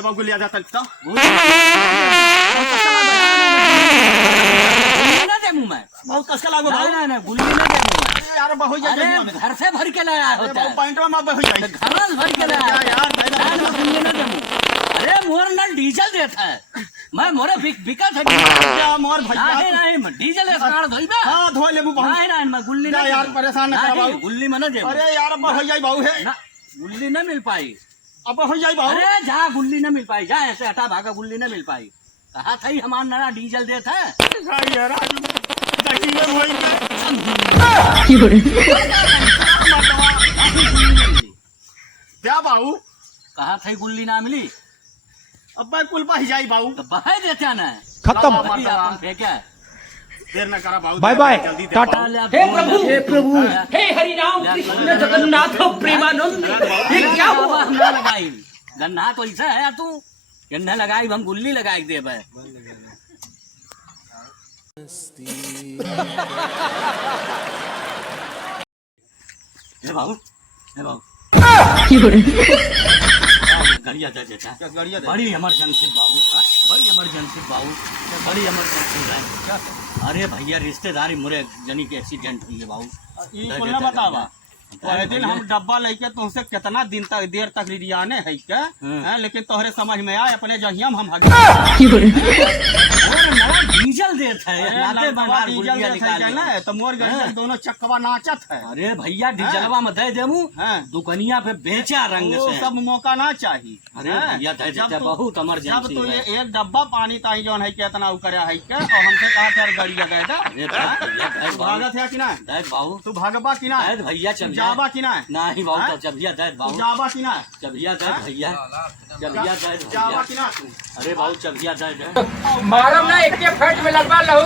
है बाबू लिया जाता तो ना दे मुंह में बहुत कस का लागो ना ना गुल्ली ना दे मुंह में। यार बहु अरे घर से भर के लाया होता है, पॉइंट में बहु जाए घर से भर के लाया यार गुल्ली ना दे मुंह। अरे मोर नल डीजल देता है, मैं मोरे बिका था क्या मोर भैया नहीं डीजल इसकार धोइबा हां धो लेबू बहुत नहीं मैं गुल्ली ना यार परेशान ना करा गुल्ली में ना दे। अरे यार बहु जाए बहु है ना गुल्ली ना मिल पाई, अब हो जाए बहु अरे जा गुल्ली ना मिल पाई, जा ऐसे हटा भागा गुल्ली ना मिल पाई। कहा था ही हमारा नया डीजल देता है यार देखिए भाई क्या बाबू कहा था गुल्ली ना मिली, अब मैं कुल पाही जाई बाबू तो बहा देते ना खत्म। फेंका देर न करा बाबू बाय बाय जल्दी दे टाटा। बाबू। हे प्रभु हे हरि राम कृष्ण जगन्नाथ प्रेमानंद ये क्या हुआ? गन्ना लगाई गन्ना तो ऐसा है तू गन्ना लगाई हम गुल्ली लगाई दे भाई। हे बाबू गड़िया दे देता क्या गाड़िया दे बड़ी इमरजेंसी बाबू, बड़ी इमरजेंसी बाबू, बड़ी इमरजेंसी है। अरे भैया रिश्तेदारी मुरे जनी के एक्सीडेंट हुई है बाबू। ये बोलना बतावा पहले दिन हम डब्बा लेके तुमसे कितना दिन तक देर तक रियाने है क्या हैं? लेकिन तोहरे समझ में आए अपने जहिया हम डीजल देता है नाते बना डीजल गुलिया निकाल ना तो मोर गड़ी दोनों चक्कवा नाचत है। अरे भैया डीजलवा में दे देमू हैं? दुकनिया पे बेचा रंग वो से। सब मौका ना चाहिए। अरे हैं? भैया दे जब देते तो- बहुत जब इमरजेंसी तो ये है। एक डब्बा पानी ताई जौन है कितना करे है क्या और हमसे कहा था गड़िया दे दा अरे भैया दे तू बाबू, भागत है कि ना दे बाबू, तू भागबा कि ना दे भैया तू चल जाबा कि ना नहीं बाबू हैं? तो चबिया दे तू बाबू, जाबा कि ना चबिया दे भैया, चबिया दे जाबा भैया। कि ना अरे बाबू चबिया दे दे। मारम ना एक फट में लगवा लहू